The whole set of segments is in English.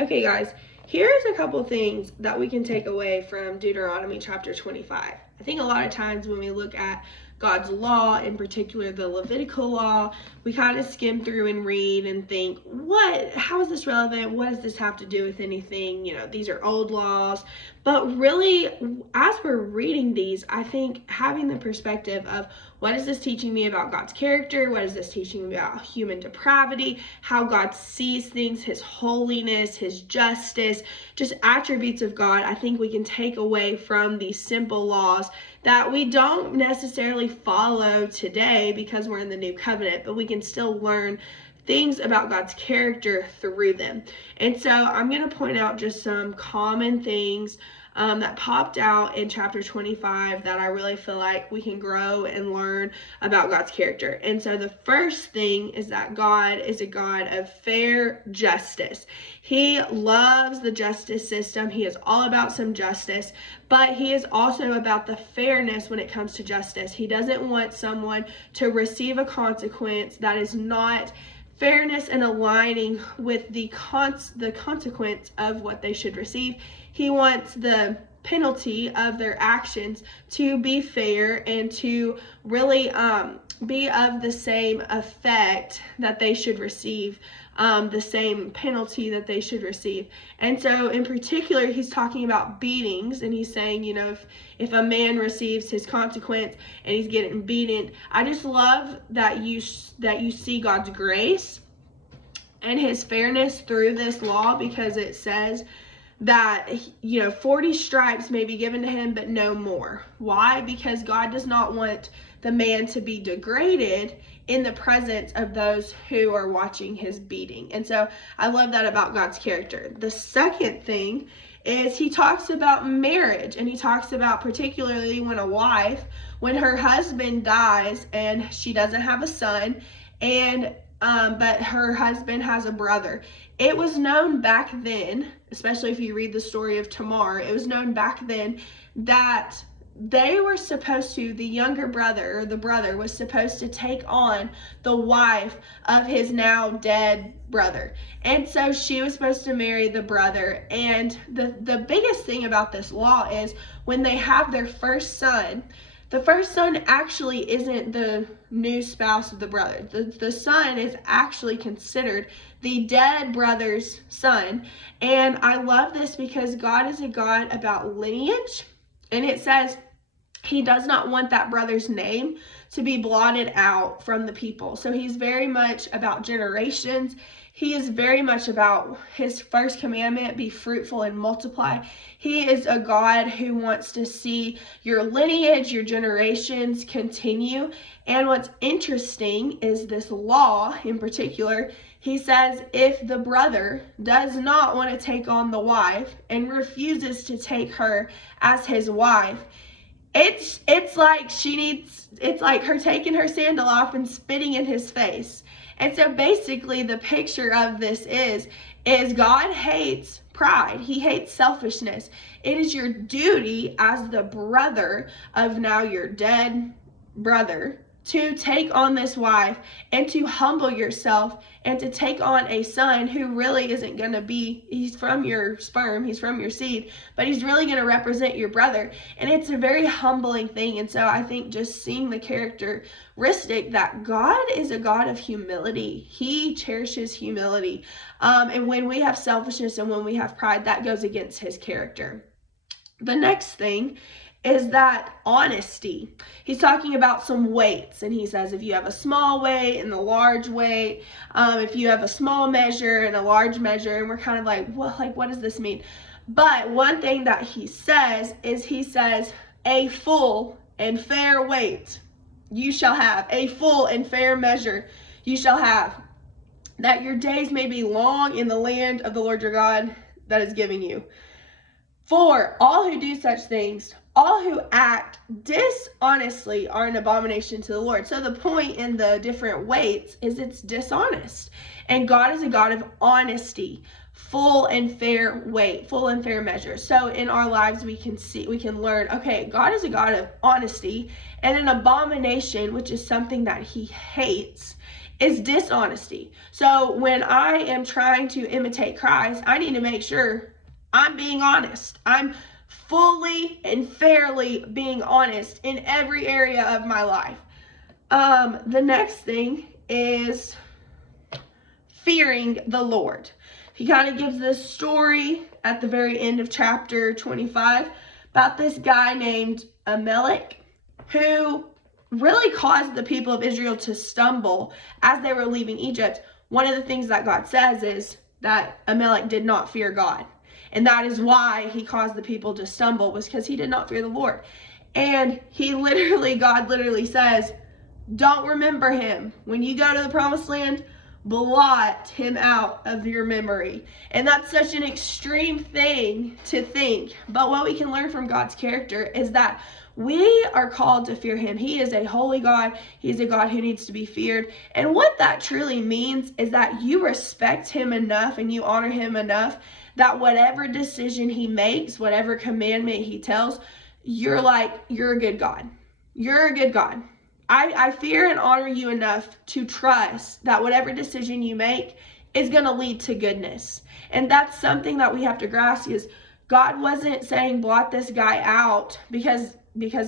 Okay, guys, here's a couple things that we can take away from Deuteronomy chapter 25. I think a lot of times when we look at God's law, in particular the Levitical law, we kind of skim through and read and think, how is this relevant? What does this have to do with anything? These are old laws. But really, as we're reading these, I think having the perspective of what is this teaching me about God's character? What is this teaching me about human depravity? How God sees things, his holiness, his justice, just attributes of God. I think we can take away from these simple laws that we don't necessarily follow today because we're in the new covenant, but we can still learn things about God's character through them. And so I'm going to point out just some common things that popped out in chapter 25 that I really feel like we can grow and learn about God's character. And so the first thing is that God is a God of fair justice. He loves the justice system. He is all about some justice, but he is also about the fairness when it comes to justice. He doesn't want someone to receive a consequence that is not fairness and aligning with the consequence of what they should receive. He wants the penalty of their actions to be fair and to really be of the same effect that they should receive, the same penalty that they should receive. And so in particular, he's talking about beatings, and he's saying, if a man receives his consequence and he's getting beaten, I just love that you see God's grace and his fairness through this law, because it says that 40 stripes may be given to him, but no more. Why? Because God does not want the man to be degraded in the presence of those who are watching his beating. And so I love that about God's character. The second thing is he talks about marriage, and he talks about particularly when her husband dies and she doesn't have a son, and but her husband has a brother. It was known back then, especially if you read the story of Tamar, it was known back then that they were supposed to, the younger brother, or the brother, was supposed to take on the wife of his now dead brother. And so she was supposed to marry the brother. And the biggest thing about this law is when they have their first son, the first son actually isn't the new spouse of the brother. The son is actually considered the dead brother's son. And I love this because God is a God about lineage. And it says he does not want that brother's name to be blotted out from the people. So he's very much about generations. He is very much about his first commandment, be fruitful and multiply. He is a God who wants to see your lineage, your generations continue. And what's interesting is this law in particular. He says if the brother does not want to take on the wife and refuses to take her as his wife, it's like her taking her sandal off and spitting in his face. And so basically the picture of this is God hates pride. He hates selfishness. It is your duty as the brother of now your dead brother to take on this wife and to humble yourself and to take on a son who really isn't going to be, he's from your sperm, he's from your seed, but he's really going to represent your brother. And it's a very humbling thing. And so I think just seeing the characteristic that God is a God of humility. He cherishes humility. And when we have selfishness and when we have pride, that goes against his character. The next thing is that honesty. He's talking about some weights, and he says if you have a small weight and a large weight, if you have a small measure and a large measure, and we're kind of like, well, what does this mean? But one thing that he says is a full and fair weight you shall have, a full and fair measure you shall have, that your days may be long in the land of the Lord your God that is giving you. For all who do such things, all who act dishonestly are an abomination to the Lord. So the point in the different weights is it's dishonest. And God is a God of honesty, full and fair weight, full and fair measure. So in our lives we can learn, okay, God is a God of honesty, and an abomination, which is something that he hates, is dishonesty. So when I am trying to imitate Christ, I need to make sure I'm being honest. I'm fully and fairly being honest in every area of my life. The next thing is fearing the Lord. He kind of gives this story at the very end of chapter 25 about this guy named Amalek who really caused the people of Israel to stumble as they were leaving Egypt. One of the things that God says is that Amalek did not fear God. And that is why he caused the people to stumble, was because he did not fear the Lord. And God literally says, don't remember him. When you go to the promised land, blot him out of your memory. And that's such an extreme thing to think. But what we can learn from God's character is that we are called to fear him. He is a holy God. He is a God who needs to be feared. And what that truly means is that you respect him enough and you honor him enough that whatever decision he makes, whatever commandment he tells, you're a good God. You're a good God. I fear and honor you enough to trust that whatever decision you make is going to lead to goodness. And that's something that we have to grasp, is God wasn't saying blot this guy out because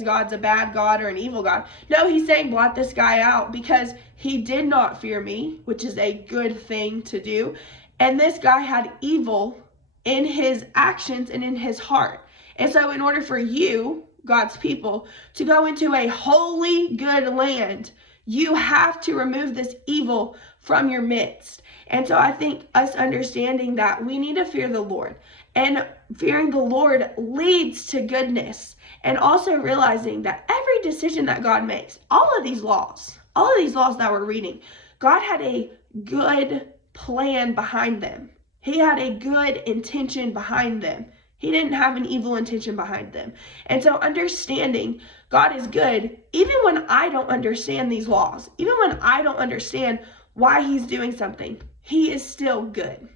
God's a bad God or an evil God. No, he's saying blot this guy out because he did not fear me, which is a good thing to do. And this guy had evil in his actions and in his heart. And so in order for you, God's people, to go into a holy, good land, you have to remove this evil from your midst. And so I think us understanding that we need to fear the Lord, and fearing the Lord leads to goodness, and also realizing that every decision that God makes, all of these laws that we're reading, God had a good plan behind them. He had a good intention behind them. He didn't have an evil intention behind them. And so understanding God is good, even when I don't understand these laws, even when I don't understand why he's doing something, he is still good.